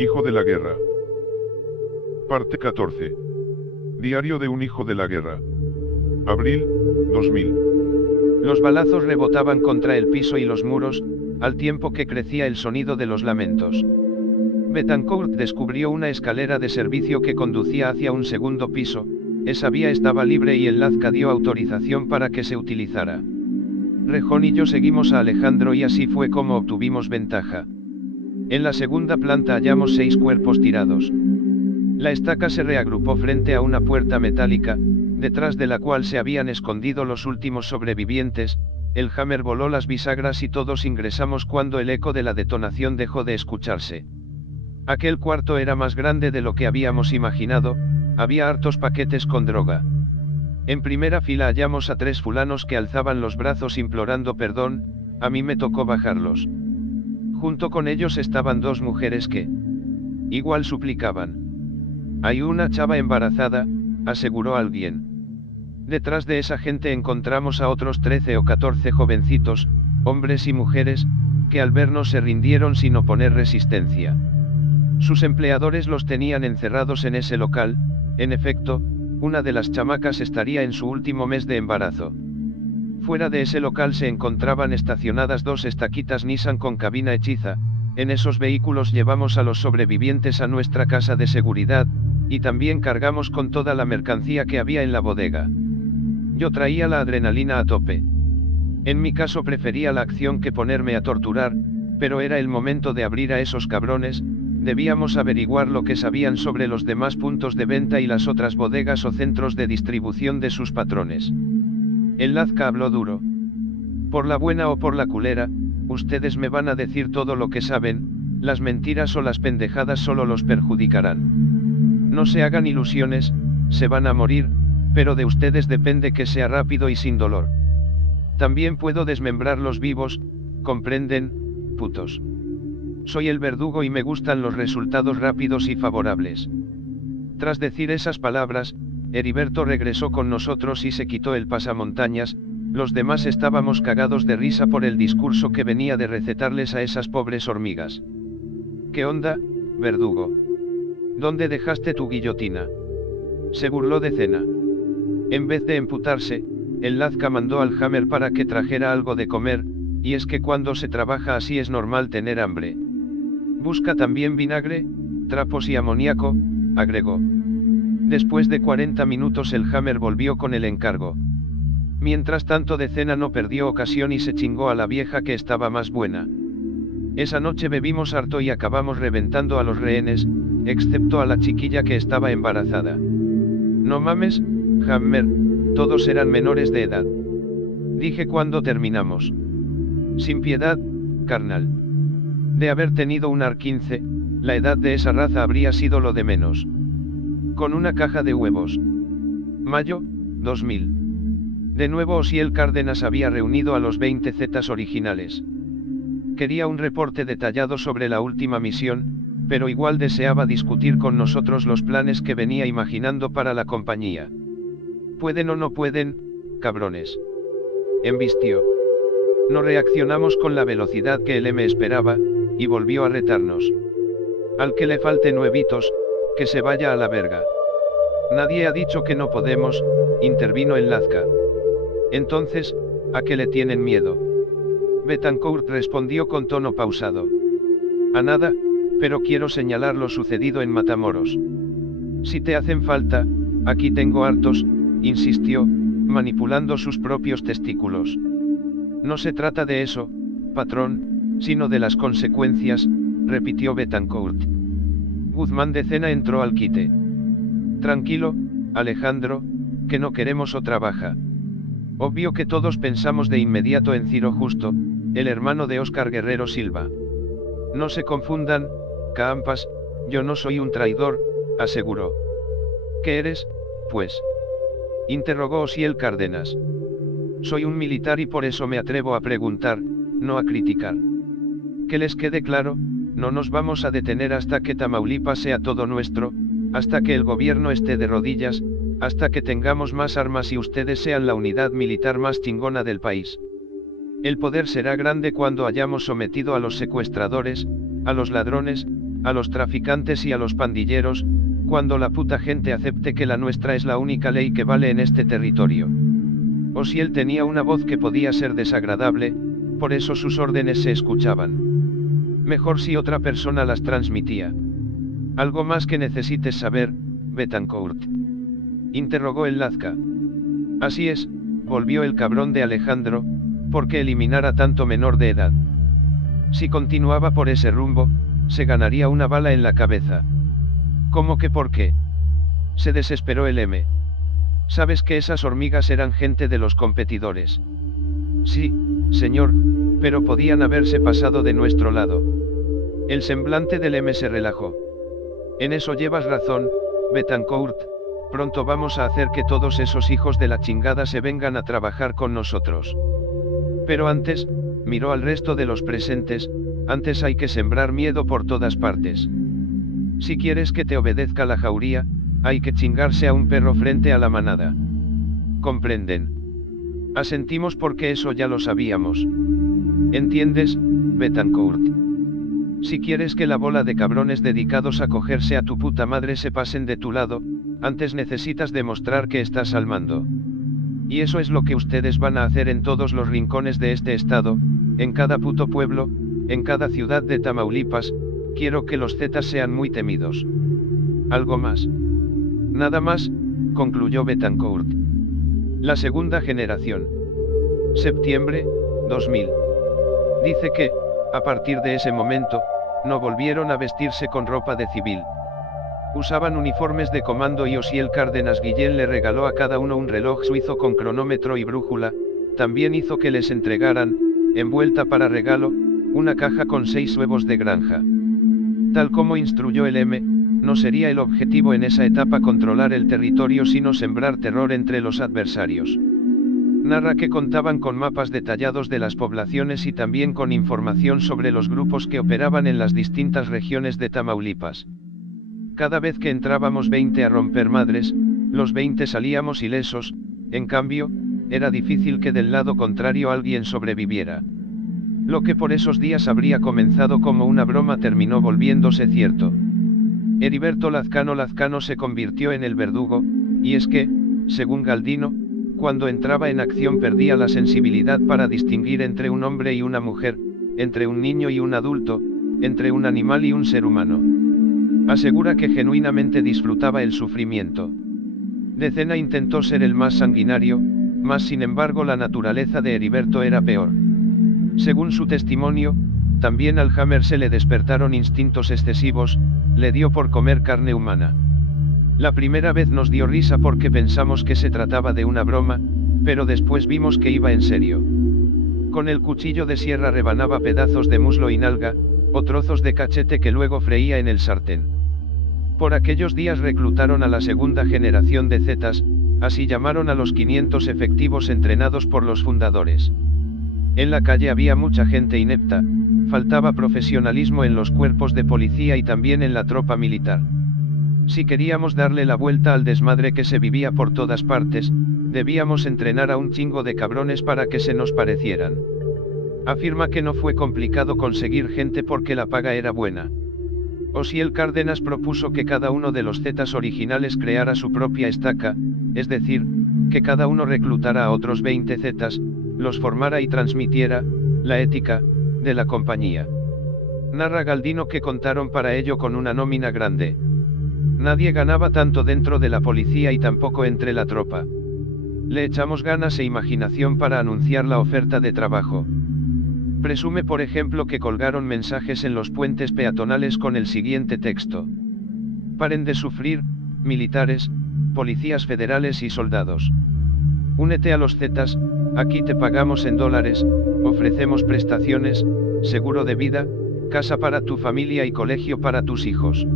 Hijo de la guerra. Parte 14. Diario de un hijo de la guerra. Abril, 2000. Los balazos rebotaban contra el piso y los muros, al tiempo que crecía el sonido de los lamentos. Betancourt descubrió una escalera de servicio que conducía hacia un segundo piso. Esa vía estaba libre y el Lazca dio autorización para que se utilizara. Rejón y yo seguimos a Alejandro y así fue como obtuvimos ventaja. En la segunda planta hallamos 6 cuerpos tirados. La estaca se reagrupó frente a una puerta metálica, detrás de la cual se habían escondido los últimos sobrevivientes. El Hammer voló las bisagras y todos ingresamos cuando el eco de la detonación dejó de escucharse. Aquel cuarto era más grande de lo que habíamos imaginado, había hartos paquetes con droga. En primera fila hallamos a 3 fulanos que alzaban los brazos implorando perdón, a mí me tocó bajarlos. Junto con ellos estaban 2 mujeres que igual suplicaban. Hay una chava embarazada, aseguró alguien. Detrás de esa gente encontramos a otros 13 o 14 jovencitos, hombres y mujeres, que al vernos se rindieron sin oponer resistencia. Sus empleadores los tenían encerrados en ese local. En efecto, una de las chamacas estaría en su último mes de embarazo. Fuera de ese local se encontraban estacionadas 2 estaquitas Nissan con cabina hechiza. En esos vehículos llevamos a los sobrevivientes a nuestra casa de seguridad, y también cargamos con toda la mercancía que había en la bodega. Yo traía la adrenalina a tope. En mi caso prefería la acción que ponerme a torturar, pero era el momento de abrir a esos cabrones. Debíamos averiguar lo que sabían sobre los demás puntos de venta y las otras bodegas o centros de distribución de sus patrones. El Lazca habló duro. Por la buena o por la culera, ustedes me van a decir todo lo que saben, las mentiras o las pendejadas solo los perjudicarán. No se hagan ilusiones, se van a morir, pero de ustedes depende que sea rápido y sin dolor. También puedo desmembrarlos vivos, ¿comprenden, putos? Soy el verdugo y me gustan los resultados rápidos y favorables. Tras decir esas palabras, Heriberto regresó con nosotros y se quitó el pasamontañas. Los demás estábamos cagados de risa por el discurso que venía de recetarles a esas pobres hormigas. ¿Qué onda, verdugo? ¿Dónde dejaste tu guillotina? Se burló de Cena. En vez de emputarse, el Lazca mandó al Hammer para que trajera algo de comer, y es que cuando se trabaja así es normal tener hambre. Busca también vinagre, trapos y amoníaco, agregó. Después de 40 minutos el Hammer volvió con el encargo. Mientras tanto de Cena no perdió ocasión y se chingó a la vieja que estaba más buena. Esa noche bebimos harto y acabamos reventando a los rehenes, excepto a la chiquilla que estaba embarazada. No mames, Hammer, todos eran menores de edad. Dije cuando terminamos. Sin piedad, carnal. De haber tenido un AR-15, la edad de esa raza habría sido lo de menos. Con una caja de huevos. Mayo, 2000. De nuevo Osiel Cárdenas había reunido a los 20 Zetas originales. Quería un reporte detallado sobre la última misión, pero igual deseaba discutir con nosotros los planes que venía imaginando para la compañía. ¿Pueden o no pueden, cabrones? Embistió. No reaccionamos con la velocidad que el M esperaba, y volvió a retarnos. Al que le falte nuevitos, que se vaya a la verga. Nadie ha dicho que no podemos, intervino el Lazca. Entonces, ¿a qué le tienen miedo? Betancourt respondió con tono pausado. A nada, pero quiero señalar lo sucedido en Matamoros. Si te hacen falta, aquí tengo hartos, insistió, manipulando sus propios testículos. No se trata de eso, patrón, sino de las consecuencias, repitió Betancourt. Guzmán de Cena entró al quite. Tranquilo, Alejandro, que no queremos otra baja. Obvio que todos pensamos de inmediato en Ciro Justo, el hermano de Óscar Guerrero Silva. No se confundan, Campas, yo no soy un traidor, aseguró. ¿Qué eres, pues? Interrogó Osiel Cárdenas. Soy un militar y por eso me atrevo a preguntar, no a criticar. Que les quede claro, no nos vamos a detener hasta que Tamaulipas sea todo nuestro, hasta que el gobierno esté de rodillas, hasta que tengamos más armas y ustedes sean la unidad militar más chingona del país. El poder será grande cuando hayamos sometido a los secuestradores, a los ladrones, a los traficantes y a los pandilleros, cuando la puta gente acepte que la nuestra es la única ley que vale en este territorio. O si él tenía una voz que podía ser desagradable, por eso sus órdenes se escuchaban. Mejor si otra persona las transmitía. ¿Algo más que necesites saber, Betancourt?, interrogó el Lazca. Así es, volvió el cabrón de Alejandro, ¿por qué eliminar a tanto menor de edad? Si continuaba por ese rumbo, se ganaría una bala en la cabeza. ¿Cómo que por qué? Se desesperó el M. ¿Sabes que esas hormigas eran gente de los competidores? Sí, señor, pero podían haberse pasado de nuestro lado. El semblante del M se relajó. En eso llevas razón, Betancourt, pronto vamos a hacer que todos esos hijos de la chingada se vengan a trabajar con nosotros. Pero antes, miró al resto de los presentes, antes hay que sembrar miedo por todas partes. Si quieres que te obedezca la jauría, hay que chingarse a un perro frente a la manada. ¿Comprenden? Asentimos porque eso ya lo sabíamos. ¿Entiendes, Betancourt? Si quieres que la bola de cabrones dedicados a cogerse a tu puta madre se pasen de tu lado, antes necesitas demostrar que estás al mando. Y eso es lo que ustedes van a hacer en todos los rincones de este estado, en cada puto pueblo, en cada ciudad de Tamaulipas. Quiero que los Zetas sean muy temidos. ¿Algo más? Nada más, concluyó Betancourt. La segunda generación. Septiembre, 2000. Dice que, a partir de ese momento, no volvieron a vestirse con ropa de civil. Usaban uniformes de comando y Osiel Cárdenas Guillén le regaló a cada uno un reloj suizo con cronómetro y brújula. También hizo que les entregaran, envuelta para regalo, una caja con 6 huevos de granja. Tal como instruyó el M, no sería el objetivo en esa etapa controlar el territorio sino sembrar terror entre los adversarios. Narra que contaban con mapas detallados de las poblaciones y también con información sobre los grupos que operaban en las distintas regiones de Tamaulipas. Cada vez que entrábamos 20 a romper madres, los 20 salíamos ilesos, en cambio, era difícil que del lado contrario alguien sobreviviera. Lo que por esos días habría comenzado como una broma terminó volviéndose cierto. Heriberto Lazcano se convirtió en el verdugo, y es que, según Galdino, cuando entraba en acción perdía la sensibilidad para distinguir entre un hombre y una mujer, entre un niño y un adulto, entre un animal y un ser humano. Asegura que genuinamente disfrutaba el sufrimiento. Decena intentó ser el más sanguinario, mas sin embargo la naturaleza de Heriberto era peor. Según su testimonio, también al Hammer se le despertaron instintos excesivos, le dio por comer carne humana. La primera vez nos dio risa porque pensamos que se trataba de una broma, pero después vimos que iba en serio. Con el cuchillo de sierra rebanaba pedazos de muslo y nalga, o trozos de cachete que luego freía en el sartén. Por aquellos días reclutaron a la segunda generación de Zetas, así llamaron a los 500 efectivos entrenados por los fundadores. En la calle había mucha gente inepta, faltaba profesionalismo en los cuerpos de policía y también en la tropa militar. Si queríamos darle la vuelta al desmadre que se vivía por todas partes, debíamos entrenar a un chingo de cabrones para que se nos parecieran. Afirma que no fue complicado conseguir gente porque la paga era buena. Osiel Cárdenas propuso que cada uno de los Zetas originales creara su propia estaca, es decir, que cada uno reclutara a otros 20 Zetas, los formara y transmitiera la ética de la compañía. Narra Galdino que contaron para ello con una nómina grande. Nadie ganaba tanto dentro de la policía y tampoco entre la tropa. Le echamos ganas e imaginación para anunciar la oferta de trabajo. Presume por ejemplo que colgaron mensajes en los puentes peatonales con el siguiente texto: paren de sufrir, militares, policías federales y soldados. Únete a los Zetas, aquí te pagamos en dólares, ofrecemos prestaciones, seguro de vida, casa para tu familia y colegio para tus hijos.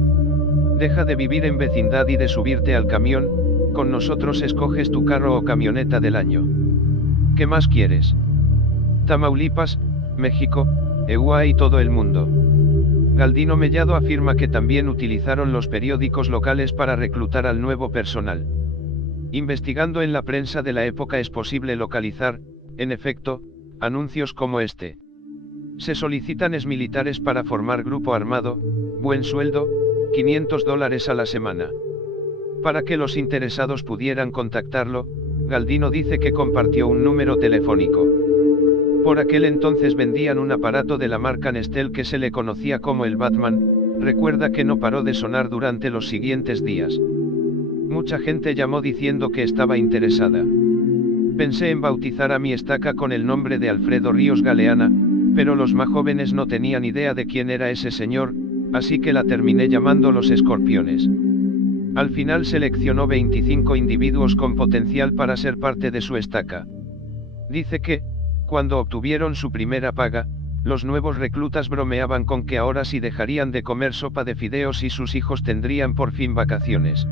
Deja de vivir en vecindad y de subirte al camión, con nosotros escoges tu carro o camioneta del año. ¿Qué más quieres? Tamaulipas, México, EUA y todo el mundo. Galdino Mellado afirma que también utilizaron los periódicos locales para reclutar al nuevo personal. Investigando en la prensa de la época es posible localizar, en efecto, anuncios como este. Se solicitan exmilitares para formar grupo armado, buen sueldo, $500 a la semana. Para que los interesados pudieran contactarlo, Galdino dice que compartió un número telefónico. Por aquel entonces vendían un aparato de la marca Nestel que se le conocía como el Batman. Recuerda que no paró de sonar durante los siguientes días. Mucha gente llamó diciendo que estaba interesada. Pensé en bautizar a mi estaca con el nombre de Alfredo Ríos Galeana, pero los más jóvenes no tenían idea de quién era ese señor, así que la terminé llamando Los Escorpiones. Al final seleccionó 25 individuos con potencial para ser parte de su estaca. Dice que, cuando obtuvieron su primera paga, los nuevos reclutas bromeaban con que ahora sí dejarían de comer sopa de fideos y sus hijos tendrían por fin vacaciones.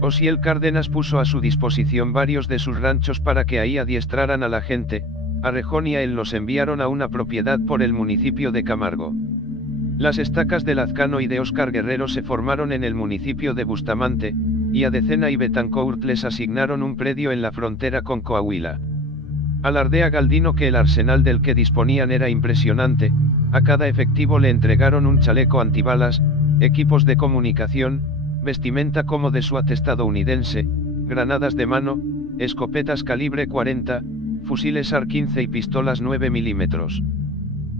Osiel Cárdenas puso a su disposición varios de sus ranchos para que ahí adiestraran a la gente. A Rejón y a él los enviaron a una propiedad por el municipio de Camargo. Las estacas de Lazcano y de Óscar Guerrero se formaron en el municipio de Bustamante, y a Decena y Betancourt les asignaron un predio en la frontera con Coahuila. Alardea Galdino que el arsenal del que disponían era impresionante. A cada efectivo le entregaron un chaleco antibalas, equipos de comunicación, vestimenta como de SWAT estadounidense, granadas de mano, escopetas calibre 40, fusiles AR-15 y pistolas 9 milímetros.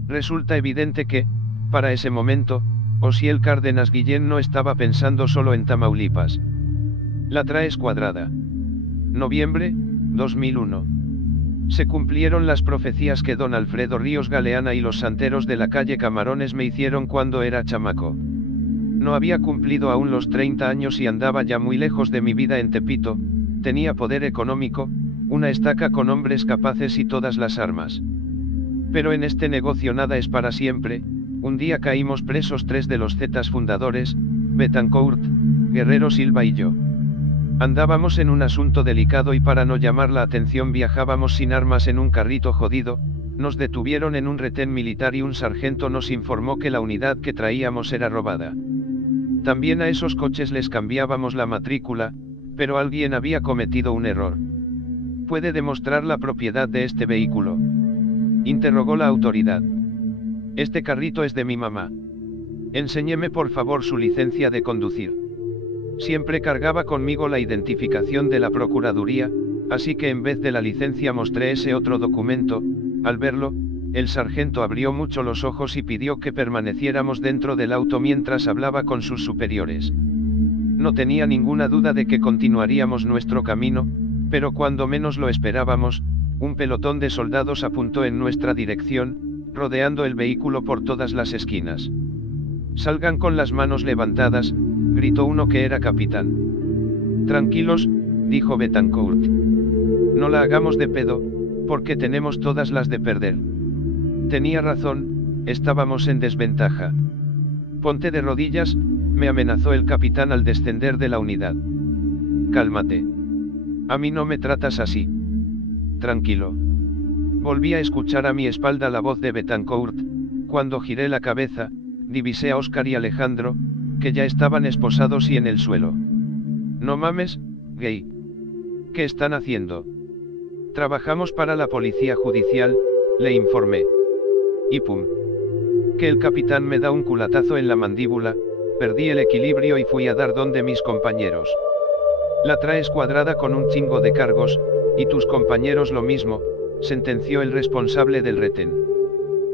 Resulta evidente que, para ese momento, Osiel Cárdenas Guillén no estaba pensando solo en Tamaulipas. La traes cuadrada. Noviembre, 2001. Se cumplieron las profecías que don Alfredo Ríos Galeana y los santeros de la calle Camarones me hicieron cuando era chamaco. No había cumplido aún los 30 años y andaba ya muy lejos de mi vida en Tepito, tenía poder económico, una estaca con hombres capaces y todas las armas. Pero en este negocio nada es para siempre. Un día caímos presos 3 de los Zetas fundadores, Betancourt, Guerrero Silva y yo. Andábamos en un asunto delicado y para no llamar la atención viajábamos sin armas en un carrito jodido, nos detuvieron en un retén militar y un sargento nos informó que la unidad que traíamos era robada. También a esos coches les cambiábamos la matrícula, pero alguien había cometido un error. ¿Puede demostrar la propiedad de este vehículo?, interrogó la autoridad. Este carrito es de mi mamá. Enséñeme por favor su licencia de conducir. Siempre cargaba conmigo la identificación de la Procuraduría, así que en vez de la licencia mostré ese otro documento. Al verlo, el sargento abrió mucho los ojos y pidió que permaneciéramos dentro del auto mientras hablaba con sus superiores. No tenía ninguna duda de que continuaríamos nuestro camino, pero cuando menos lo esperábamos, un pelotón de soldados apuntó en nuestra dirección, rodeando el vehículo por todas las esquinas. «Salgan con las manos levantadas», gritó uno que era capitán. «Tranquilos», dijo Betancourt. «No la hagamos de pedo, porque tenemos todas las de perder». Tenía razón, estábamos en desventaja. «Ponte de rodillas», me amenazó el capitán al descender de la unidad. «Cálmate. A mí no me tratas así. Tranquilo». Volví a escuchar a mi espalda la voz de Betancourt. Cuando giré la cabeza, divisé a Óscar y Alejandro, que ya estaban esposados y en el suelo. «No mames, gay. ¿Qué están haciendo?» «Trabajamos para la policía judicial», le informé. Y pum. Que el capitán me da un culatazo en la mandíbula, perdí el equilibrio y fui a dar donde mis compañeros. «La traes cuadrada con un chingo de cargos, y tus compañeros lo mismo», sentenció el responsable del retén.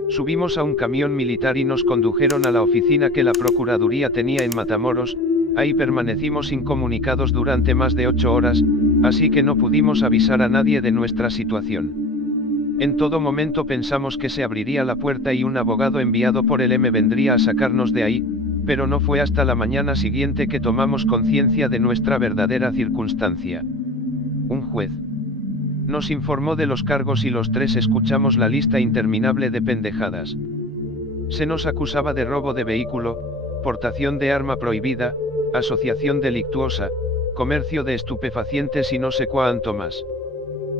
Subimos a un camión militar y nos condujeron a la oficina que la Procuraduría tenía en Matamoros. Ahí permanecimos incomunicados durante más de 8 horas, así que no pudimos avisar a nadie de nuestra situación. En todo momento pensamos que se abriría la puerta y un abogado enviado por el M vendría a sacarnos de ahí, pero no fue hasta la mañana siguiente que tomamos conciencia de nuestra verdadera circunstancia. Un juez nos informó de los cargos y los 3 escuchamos la lista interminable de pendejadas. Se nos acusaba de robo de vehículo, portación de arma prohibida, asociación delictuosa, comercio de estupefacientes y no sé cuánto más.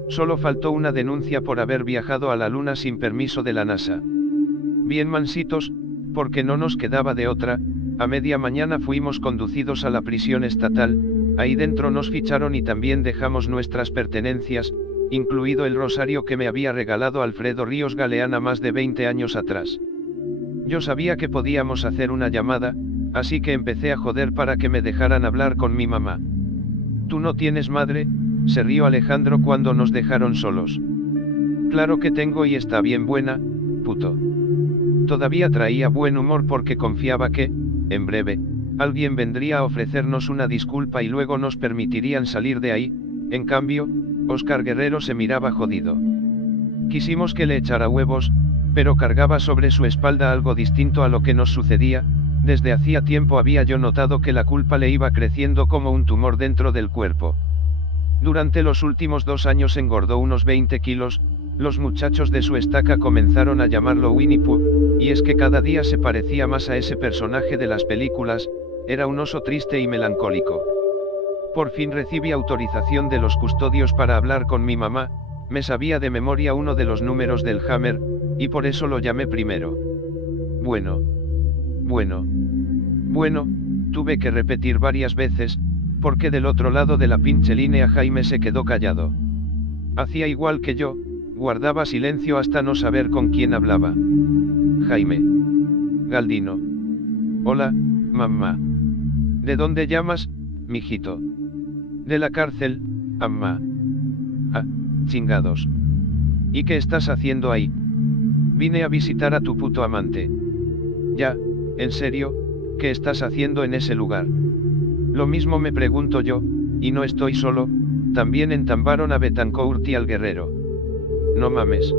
Solo faltó una denuncia por haber viajado a la Luna sin permiso de la NASA. Bien mansitos, porque no nos quedaba de otra, a media mañana fuimos conducidos a la prisión estatal, ahí dentro nos ficharon y también dejamos nuestras pertenencias, incluido el rosario que me había regalado Alfredo Ríos Galeana más de 20 años atrás. Yo sabía que podíamos hacer una llamada, así que empecé a joder para que me dejaran hablar con mi mamá. ¿Tú no tienes madre?, se rió Alejandro cuando nos dejaron solos. Claro que tengo y está bien buena, puto. Todavía traía buen humor porque confiaba que, en breve, alguien vendría a ofrecernos una disculpa y luego nos permitirían salir de ahí. En cambio, Óscar Guerrero se miraba jodido. Quisimos que le echara huevos, pero cargaba sobre su espalda algo distinto a lo que nos sucedía. Desde hacía tiempo había yo notado que la culpa le iba creciendo como un tumor dentro del cuerpo. Durante los últimos 2 años engordó unos 20 kilos, los muchachos de su estaca comenzaron a llamarlo Winnie Pooh, y es que cada día se parecía más a ese personaje de las películas, era un oso triste y melancólico. Por fin recibí autorización de los custodios para hablar con mi mamá, me sabía de memoria uno de los números del Hammer, y por eso lo llamé primero. Bueno, tuve que repetir varias veces, porque del otro lado de la pinche línea Jaime se quedó callado. Hacía igual que yo, guardaba silencio hasta no saber con quién hablaba. Jaime. Galdino. Hola, mamá. ¿De dónde llamas, mijito? De la cárcel, mamá. Ah, chingados. ¿Y qué estás haciendo ahí? Vine a visitar a tu puto amante. Ya, en serio, ¿qué estás haciendo en ese lugar? Lo mismo me pregunto yo, y no estoy solo, también entambaron a Betancourt y al Guerrero. No mames.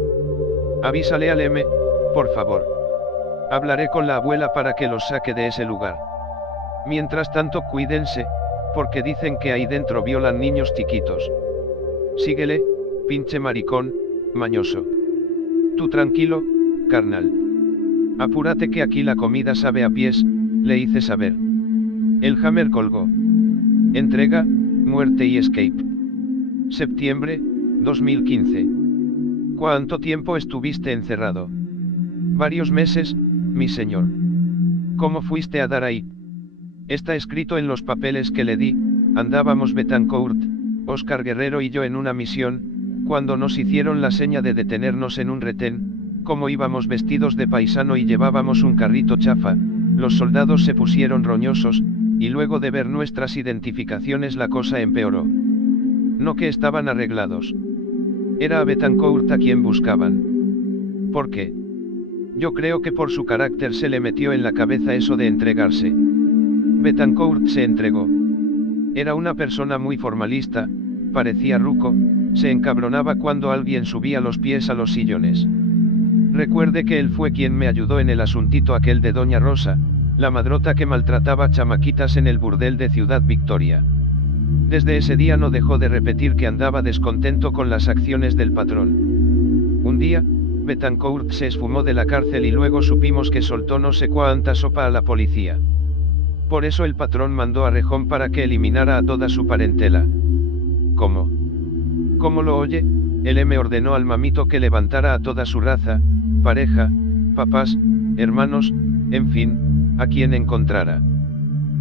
Avísale al M, por favor. Hablaré con la abuela para que los saque de ese lugar. Mientras tanto cuídense, porque dicen que ahí dentro violan niños chiquitos. Síguele, pinche maricón, mañoso. Tú tranquilo, carnal. Apúrate que aquí la comida sabe a pies, le hice saber. El Hammer colgó. Entrega, muerte y escape. Septiembre, 2015. ¿Cuánto tiempo estuviste encerrado? Varios meses, mi señor. ¿Cómo fuiste a dar ahí? Está escrito en los papeles que le di. Andábamos Betancourt, Óscar Guerrero y yo en una misión, cuando nos hicieron la seña de detenernos en un retén, como íbamos vestidos de paisano y llevábamos un carrito chafa, los soldados se pusieron roñosos, y luego de ver nuestras identificaciones la cosa empeoró. No que estaban arreglados. Era a Betancourt a quien buscaban. ¿Por qué? Yo creo que por su carácter se le metió en la cabeza eso de entregarse. Betancourt se entregó. Era una persona muy formalista, parecía ruco, se encabronaba cuando alguien subía los pies a los sillones. Recuerde que él fue quien me ayudó en el asuntito aquel de Doña Rosa, la madrota que maltrataba chamaquitas en el burdel de Ciudad Victoria. Desde ese día no dejó de repetir que andaba descontento con las acciones del patrón. Un día, Betancourt se esfumó de la cárcel y luego supimos que soltó no sé cuánta sopa a la policía. Por eso el patrón mandó a Rejón para que eliminara a toda su parentela. ¿Cómo? ¿Cómo lo oye? El M ordenó al mamito que levantara a toda su raza, pareja, papás, hermanos, en fin, a quien encontrara.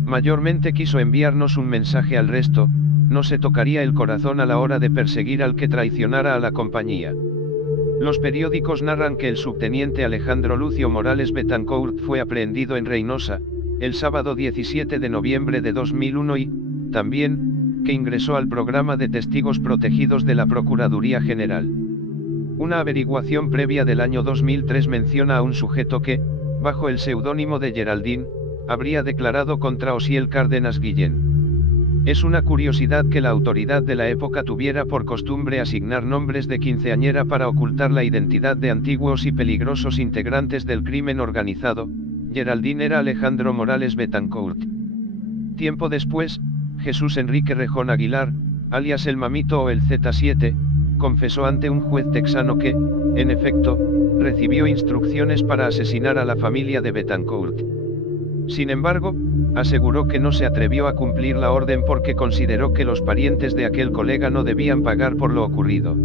Mayormente quiso enviarnos un mensaje al resto, no se tocaría el corazón a la hora de perseguir al que traicionara a la compañía. Los periódicos narran que el subteniente Alejandro Lucio Morales Betancourt fue aprehendido en Reynosa, el sábado 17 de noviembre de 2001 y, también, que ingresó al programa de testigos protegidos de la Procuraduría General. Una averiguación previa del año 2003 menciona a un sujeto que, bajo el seudónimo de Geraldine, habría declarado contra Osiel Cárdenas Guillén. Es una curiosidad que la autoridad de la época tuviera por costumbre asignar nombres de quinceañera para ocultar la identidad de antiguos y peligrosos integrantes del crimen organizado. Geraldine era Alejandro Morales Betancourt. Tiempo después, Jesús Enrique Rejón Aguilar, alias el Mamito o el Z7, confesó ante un juez texano que, en efecto, recibió instrucciones para asesinar a la familia de Betancourt. Sin embargo, aseguró que no se atrevió a cumplir la orden porque consideró que los parientes de aquel colega no debían pagar por lo ocurrido.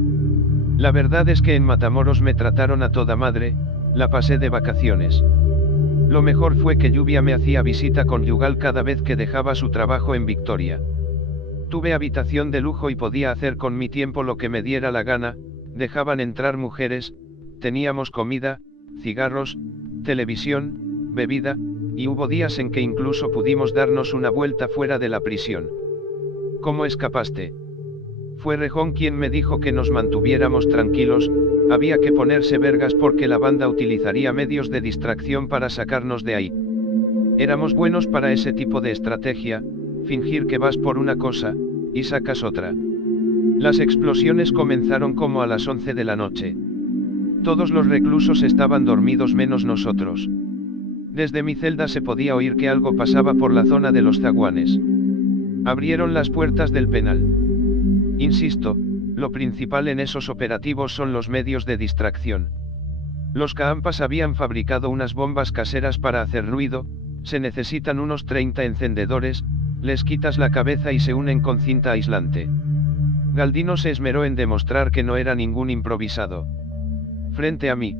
La verdad es que en Matamoros me trataron a toda madre, la pasé de vacaciones. Lo mejor fue que Lluvia me hacía visita conyugal cada vez que dejaba su trabajo en Victoria. Tuve habitación de lujo y podía hacer con mi tiempo lo que me diera la gana, dejaban entrar mujeres, teníamos comida, cigarros, televisión, bebida, y hubo días en que incluso pudimos darnos una vuelta fuera de la prisión. ¿Cómo escapaste? Fue Rejón quien me dijo que nos mantuviéramos tranquilos, había que ponerse vergas porque la banda utilizaría medios de distracción para sacarnos de ahí. Éramos buenos para ese tipo de estrategia, fingir que vas por una cosa, y sacas otra. Las explosiones comenzaron como a las 11 de la noche. Todos los reclusos estaban dormidos menos nosotros. Desde mi celda se podía oír que algo pasaba por la zona de los zaguanes. Abrieron las puertas del penal. Insisto, lo principal en esos operativos son los medios de distracción. Los Caampas habían fabricado unas bombas caseras para hacer ruido, se necesitan unos 30 encendedores, les quitas la cabeza y se unen con cinta aislante. Galdino se esmeró en demostrar que no era ningún improvisado. Frente a mí,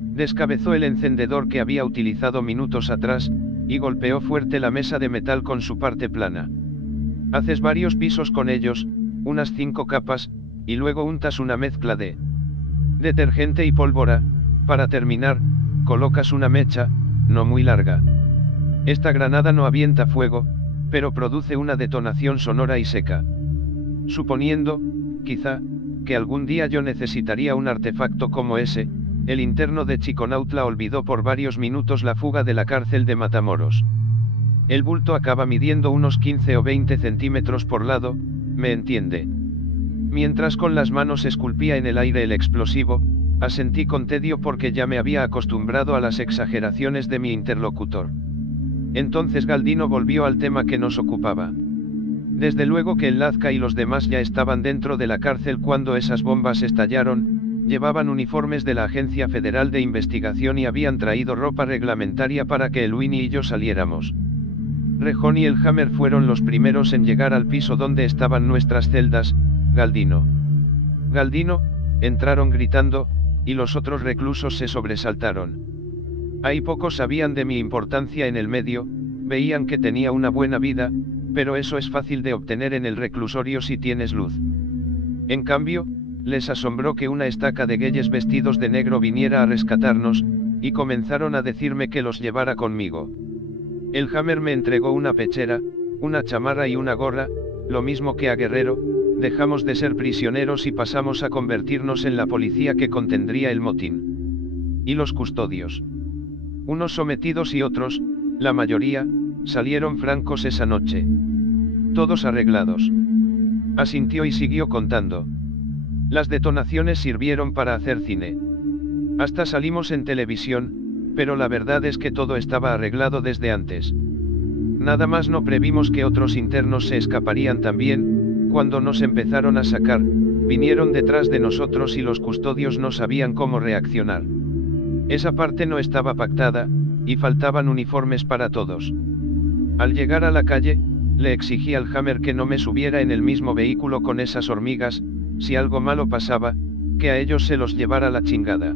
descabezó el encendedor que había utilizado minutos atrás, y golpeó fuerte la mesa de metal con su parte plana. Haces varios pisos con ellos, unas 5 capas, y luego untas una mezcla de detergente y pólvora, para terminar, colocas una mecha, no muy larga. Esta granada no avienta fuego, pero produce una detonación sonora y seca. Suponiendo, quizá, que algún día yo necesitaría un artefacto como ese, el interno de Chiconautla olvidó por varios minutos la fuga de la cárcel de Matamoros. El bulto acaba midiendo unos 15 o 20 centímetros por lado, ¿me entiende? Mientras con las manos esculpía en el aire el explosivo, asentí con tedio porque ya me había acostumbrado a las exageraciones de mi interlocutor. Entonces Galdino volvió al tema que nos ocupaba. Desde luego que el Lazca y los demás ya estaban dentro de la cárcel cuando esas bombas estallaron, llevaban uniformes de la Agencia Federal de Investigación y habían traído ropa reglamentaria para que el Winnie y yo saliéramos. Rejón y el Hammer fueron los primeros en llegar al piso donde estaban nuestras celdas. Galdino. Galdino, entraron gritando, y los otros reclusos se sobresaltaron. Ahí pocos sabían de mi importancia en el medio, veían que tenía una buena vida, pero eso es fácil de obtener en el reclusorio si tienes luz. En cambio, les asombró que una estaca de gayes vestidos de negro viniera a rescatarnos, y comenzaron a decirme que los llevara conmigo. El Hammer me entregó una pechera, una chamarra y una gorra, lo mismo que a Guerrero, dejamos de ser prisioneros y pasamos a convertirnos en la policía que contendría el motín. Y los custodios. Unos sometidos y otros, la mayoría, salieron francos esa noche. Todos arreglados. Asintió y siguió contando. Las detonaciones sirvieron para hacer cine. Hasta salimos en televisión, pero la verdad es que todo estaba arreglado desde antes. Nada más no previmos que otros internos se escaparían también, cuando nos empezaron a sacar, vinieron detrás de nosotros y los custodios no sabían cómo reaccionar. Esa parte no estaba pactada, y faltaban uniformes para todos. Al llegar a la calle, le exigí al Hammer que no me subiera en el mismo vehículo con esas hormigas, si algo malo pasaba, que a ellos se los llevara la chingada.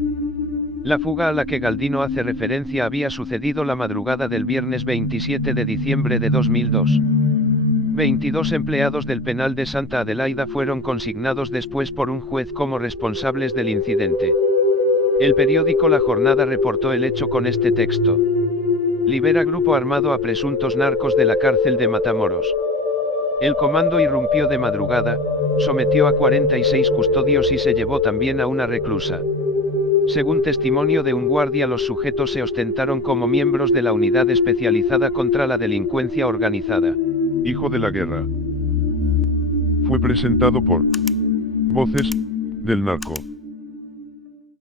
La fuga a la que Galdino hace referencia había sucedido la madrugada del viernes 27 de diciembre de 2002. 22 empleados del penal de Santa Adelaida fueron consignados después por un juez como responsables del incidente. El periódico La Jornada reportó el hecho con este texto. Libera grupo armado a presuntos narcos de la cárcel de Matamoros. El comando irrumpió de madrugada, sometió a 46 custodios y se llevó también a una reclusa. Según testimonio de un guardia, los sujetos se ostentaron como miembros de la unidad especializada contra la delincuencia organizada. Hijo de la guerra. Fue presentado por Voces del Narco.